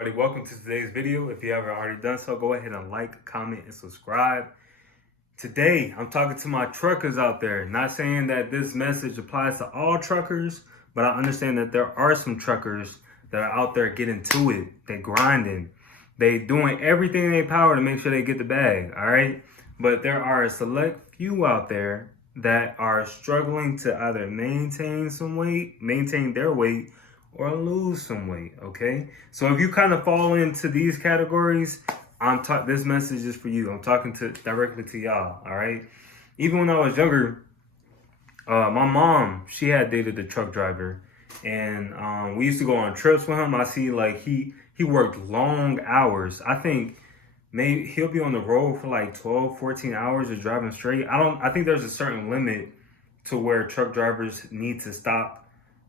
Everybody, welcome to today's video. If you haven't already done so, go ahead and like, comment, and subscribe. Today, I'm talking to my truckers out there. Not saying that this message applies to all truckers, but I understand that there are some truckers that are out there getting to it. They grinding. They doing everything in their power to make sure they get the bag, all right? But there are a select few out there that are struggling to either maintain their weight, or lose some weight, okay? So if you kind of fall into these categories, this message is for you. I'm talking directly to y'all, all right? Even when I was younger, my mom, she had dated a truck driver, and we used to go on trips with him. I see like he worked long hours. I think maybe he'll be on the road for like 12, 14 hours of driving straight. I think there's a certain limit to where truck drivers need to stop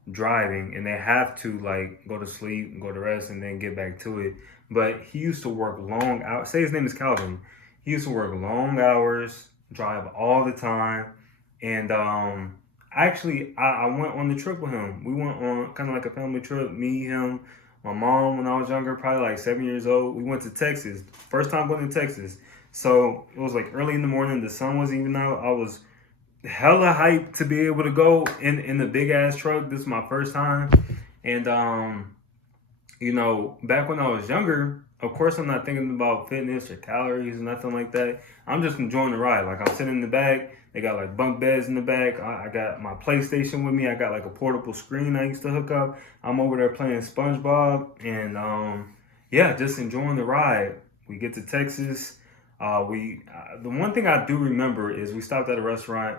driving and they have to like go to sleep and go to rest and then get back to it. But he used to work long hours. Say his name is Calvin. He used to work long hours, drive all the time. And actually I went on the trip with him. We went on kind of like a family trip, me, him, my mom when I was younger, probably like 7 years old. We went to Texas. First time going to Texas. So it was like early in the morning, the sun wasn't even out. I was hella hyped to be able to go in the big ass truck. This is my first time. And back when I was younger, of course I'm not thinking about fitness or calories or nothing like that. I'm just enjoying the ride. Like I'm sitting in the back. They got like bunk beds in the back. I got my PlayStation with me. I got like a portable screen I used to hook up. I'm over there playing SpongeBob and yeah, just enjoying the ride. We get to Texas. The one thing I do remember is we stopped at a restaurant.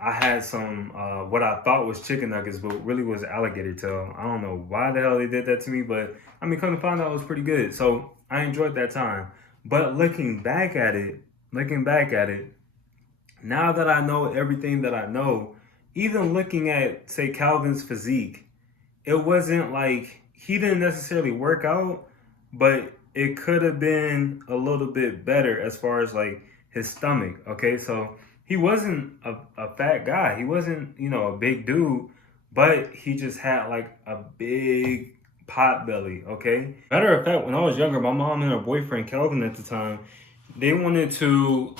I had some what I thought was chicken nuggets, but really was alligator tail. I don't know why the hell they did that to me, but I mean, come to find out, it was pretty good. So I enjoyed that time. But looking back at it, now that I know everything that I know, even looking at say Calvin's physique, it wasn't like he didn't necessarily work out, but it could have been a little bit better as far as like his stomach. Okay, so he wasn't a fat guy. He wasn't, a big dude, but he just had like a big pot belly. Okay. Matter of fact, when I was younger, my mom and her boyfriend Kelvin at the time, they wanted to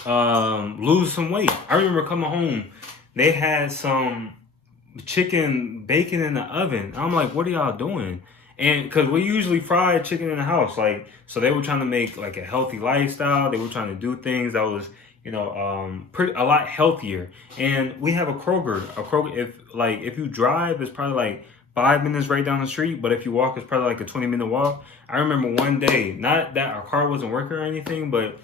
lose some weight. I remember coming home, they had some chicken bacon in the oven. I'm like, what are y'all doing? And because we usually fry chicken in the house, like, so they were trying to make like a healthy lifestyle. They were trying to do things that was, a lot healthier. And we have a Kroger. If you drive, it's probably like 5 minutes right down the street. But if you walk, it's probably like a 20-minute walk. I remember one day, not that our car wasn't working or anything, but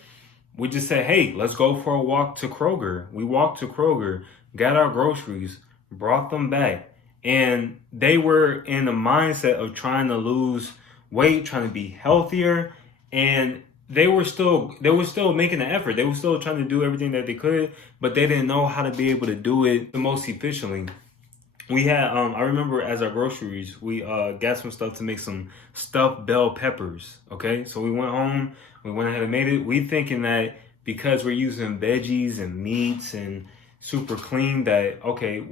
we just said, hey, let's go for a walk to Kroger. We walked to Kroger, got our groceries, brought them back. And they were in the mindset of trying to lose weight, trying to be healthier. And they were still making the effort. They were still trying to do everything that they could, but they didn't know how to be able to do it the most efficiently. We had I remember as our groceries, we got some stuff to make some stuffed bell peppers. Okay, so we went home, we went ahead and made it. We thinking that because we're using veggies and meats and super clean, that okay,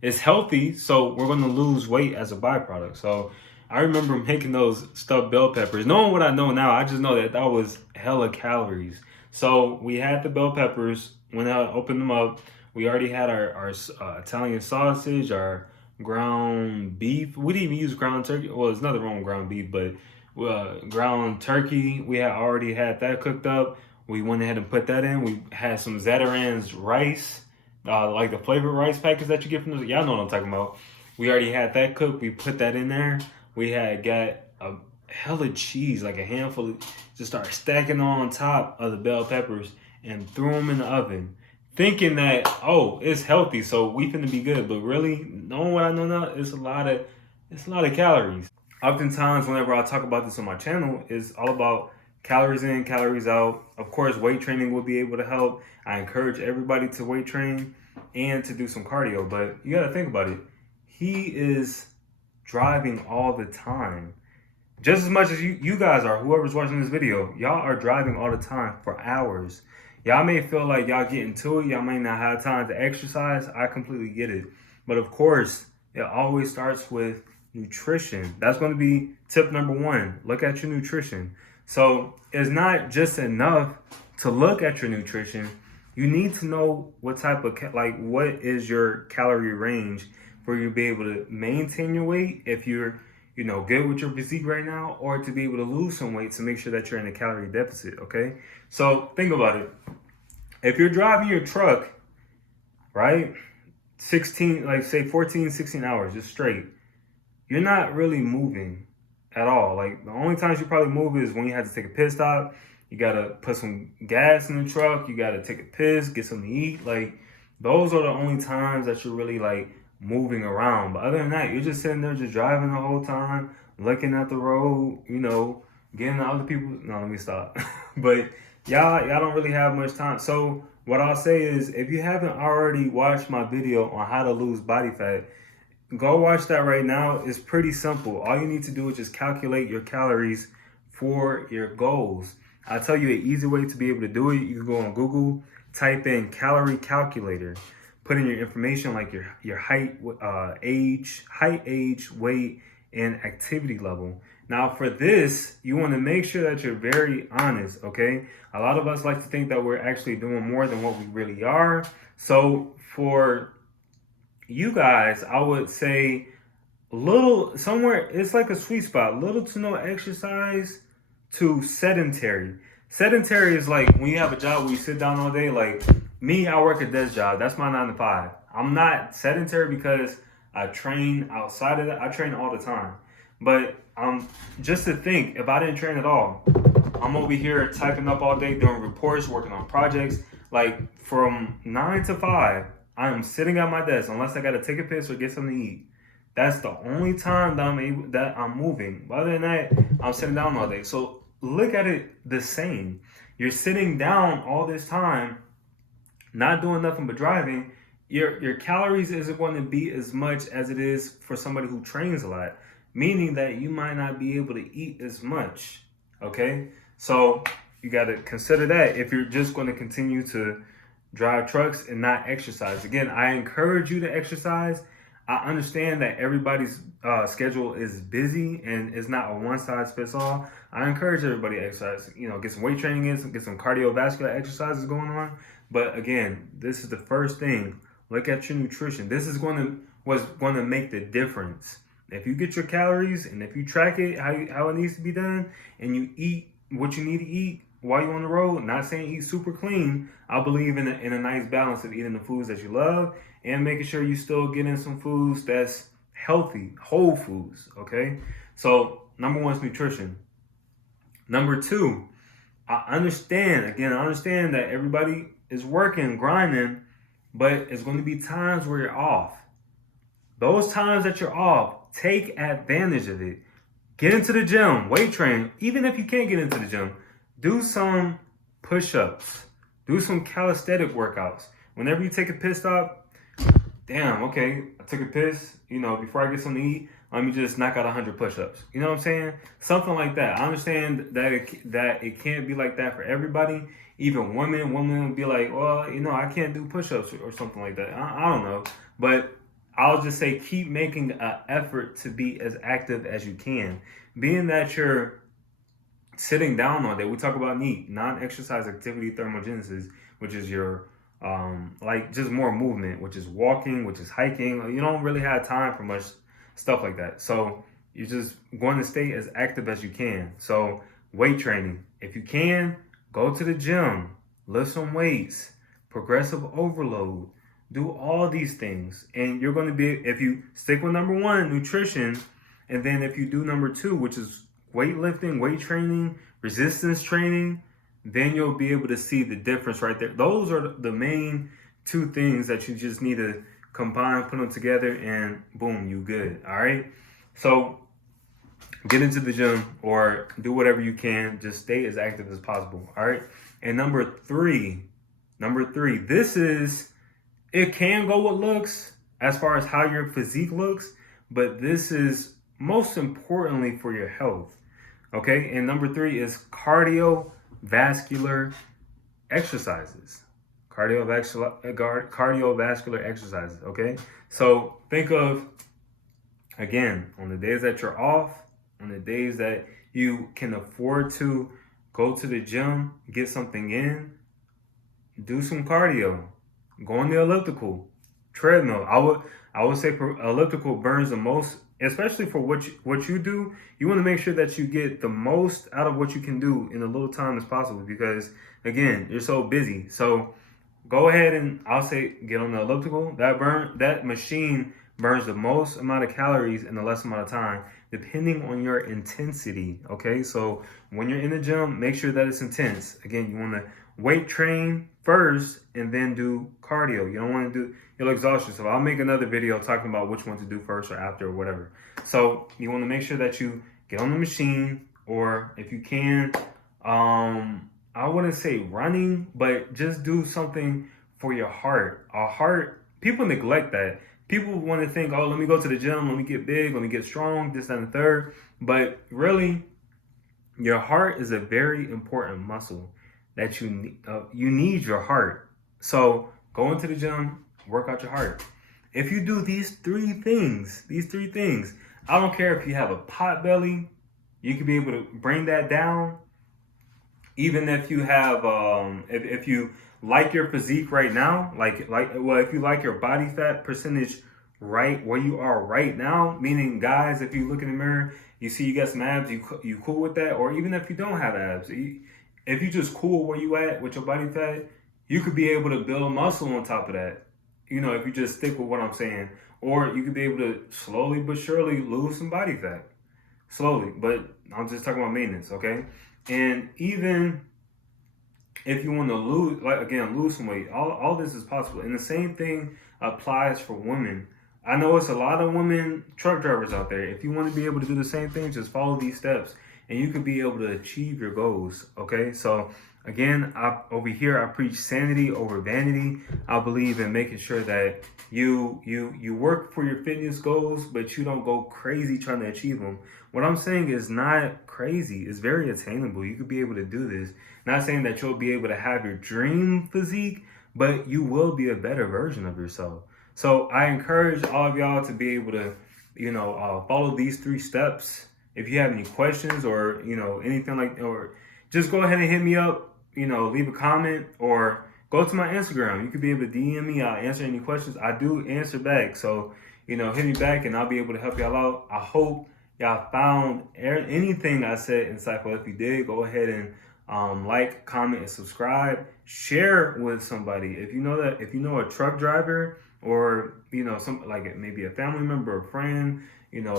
it's healthy, so we're gonna lose weight as a byproduct. So I remember making those stuffed bell peppers. Knowing what I know now, I just know that was hella calories. So we had the bell peppers, went out, opened them up. We already had our Italian sausage, our ground beef. We didn't even use ground turkey. Well, there's nothing wrong with ground beef, but ground turkey, we had already had that cooked up. We went ahead and put that in. We had some Zatarain's rice, like the flavored rice packets that you get from y'all know what I'm talking about. We already had that cooked. We put that in there. We had got a hella cheese, like a handful, just started stacking on top of the bell peppers and threw them in the oven, thinking that, oh, it's healthy, so we finna be good. But really, knowing what I know now, it's a lot of calories. Oftentimes, whenever I talk about this on my channel, it's all about calories in, calories out. Of course, weight training will be able to help. I encourage everybody to weight train and to do some cardio, but you gotta think about it. He is driving all the time. Just as much as you guys are, whoever's watching this video, y'all are driving all the time for hours. Y'all may feel like y'all getting to it. Y'all may not have time to exercise. I completely get it. But of course, it always starts with nutrition. That's going to be tip number one. Look at your nutrition. So it's not just enough to look at your nutrition. You need to know what type of, what is your calorie range for you to be able to maintain your weight if you're, good with your physique right now, or to be able to lose some weight to make sure that you're in a calorie deficit, okay? So think about it. If you're driving your truck, right, 16, like say 14, 16 hours just straight, you're not really moving at all. Like the only times you probably move is when you have to take a pit stop. You gotta put some gas in the truck. You gotta take a piss, get something to eat. Like those are the only times that you're really like moving around. But other than that, you're just sitting there, just driving the whole time, looking at the road. Getting to other people. No, let me stop. But y'all don't really have much time. So what I'll say is, if you haven't already watched my video on how to lose body fat, go watch that right now. It's pretty simple. All you need to do is just calculate your calories for your goals. I'll tell you an easy way to be able to do it. You can go on Google, type in calorie calculator, put in your information like your height, age, weight, and activity level. Now for this, you want to make sure that you're very honest, okay? A lot of us like to think that we're actually doing more than what we really are. So for you guys, I would say somewhere, it's like a sweet spot, little to no exercise to sedentary. Sedentary is like when you have a job where you sit down all day. Like me, I work a desk job. That's my 9 to 5. I'm not sedentary because I train outside of that. I train all the time. But just to think, if I didn't train at all, I'm over here typing up all day, doing reports, working on projects. Like from 9 to 5, I am sitting at my desk unless I got to take a piss or get something to eat. That's the only time that I'm moving. Other than that, I'm sitting down all day. So look at it the same. You're sitting down all this time, not doing nothing but driving. Your calories isn't going to be as much as it is for somebody who trains a lot, meaning that you might not be able to eat as much. Okay, so you got to consider that if you're just going to continue to drive trucks and not exercise. Again, I encourage you to exercise. I understand that everybody's schedule is busy and it's not a one size fits all. I encourage everybody to exercise, get some weight training in, get some cardiovascular exercises going on. But again, this is the first thing. Look at your nutrition. This is what's going to make the difference. If you get your calories and if you track it how it needs to be done, and you eat what you need to eat while you're on the road, not saying eat super clean. I believe in a nice balance of eating the foods that you love and making sure you still get in some foods that's healthy, whole foods, okay? So number one is nutrition. Number two, I understand that everybody is working, grinding, but it's going to be times where you're off. Those times that you're off, take advantage of it. Get into the gym, weight train. Even if you can't get into the gym, do some push-ups. Do some calisthenic workouts. Whenever you take a pit stop, okay, I took a piss, before I get something to eat, let me just knock out 100 push-ups. You know what I'm saying? Something like that. I understand that it can't be like that for everybody. Even women will be like, well, I can't do push-ups or something like that. I don't know. But I'll just say keep making an effort to be as active as you can. Being that you're sitting down all day, we talk about NEAT, non-exercise activity thermogenesis, which is your just more movement, which is walking, which is hiking. You don't really have time for much stuff like that. So you're just going to stay as active as you can. So weight training, if you can, go to the gym, lift some weights, progressive overload, do all these things. And you're going to be, if you stick with number one, nutrition, and then if you do number two, which is weightlifting, weight training, resistance training, then you'll be able to see the difference right there. Those are the main two things that you just need to combine, put them together, and boom, you good. All right. So get into the gym or do whatever you can. Just stay as active as possible. All right. And number three, it can go with looks as far as how your physique looks, but this is most importantly for your health. Okay. And number three is cardiovascular exercises. Cardiovascular exercises. Okay. So think of Again, on the days that you're off, on the days that you can afford to go to the gym, get something in, do some cardio, go on the elliptical, treadmill. I would say elliptical burns the most, especially for what you do. You want to make sure that you get the most out of what you can do in a little time as possible, because again, you're so busy. So go ahead and I'll say get on the elliptical. That machine burns the most amount of calories in the less amount of time, depending on your intensity. Okay, so when you're in the gym, make sure that it's intense. Again, you want to weight train first and then do cardio. You don't want to do, you'll exhaust yourself. I'll make another video talking about which one to do first or after or whatever. So you want to make sure that you get on the machine, or if you can, I wouldn't say running, but just do something for your heart. Our heart, people neglect that. People want to think, oh, let me go to the gym, let me get big, let me get strong, this, that, and the third. But really, your heart is a very important muscle that you need your heart. So go into the gym, work out your heart. If you do these three things, I don't care if you have a pot belly, you could be able to bring that down. Even if you have, if you like your physique right now, if you like your body fat percentage right where you are right now, meaning guys, if you look in the mirror, you see you got some abs, you cool with that, or even if you don't have abs, if you just cool where you at with your body fat, you could be able to build muscle on top of that. You know, if you just stick with what I'm saying, or you could be able to slowly but surely lose some body fat, slowly. But I'm just talking about maintenance, okay? And even if you want to lose some weight, all this is possible. And the same thing applies for women. I know it's a lot of women truck drivers out there. If you want to be able to do the same thing, just follow these steps and you could be able to achieve your goals. Okay. So again, over here, I preach sanity over vanity. I believe in making sure that you work for your fitness goals, but you don't go crazy trying to achieve them. What I'm saying is not crazy. It's very attainable. You could be able to do this. Not saying that you'll be able to have your dream physique, but you will be a better version of yourself. So I encourage all of y'all to be able to, follow these 3 steps. If you have any questions or, anything or just go ahead and hit me up, leave a comment or go to my Instagram. You could be able to DM me. I'll answer any questions. I do answer back. So, hit me back and I'll be able to help y'all out. I hope y'all found anything I said insightful. If you did, go ahead and like, comment, and subscribe. Share with somebody. If you know a truck driver or, maybe a family member, a friend,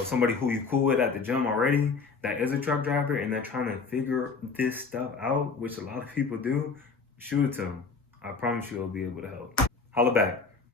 somebody who you cool with at the gym already that is a truck driver and they're trying to figure this stuff out, which a lot of people do, shoot it to them. I promise you it'll be able to help. Holla back.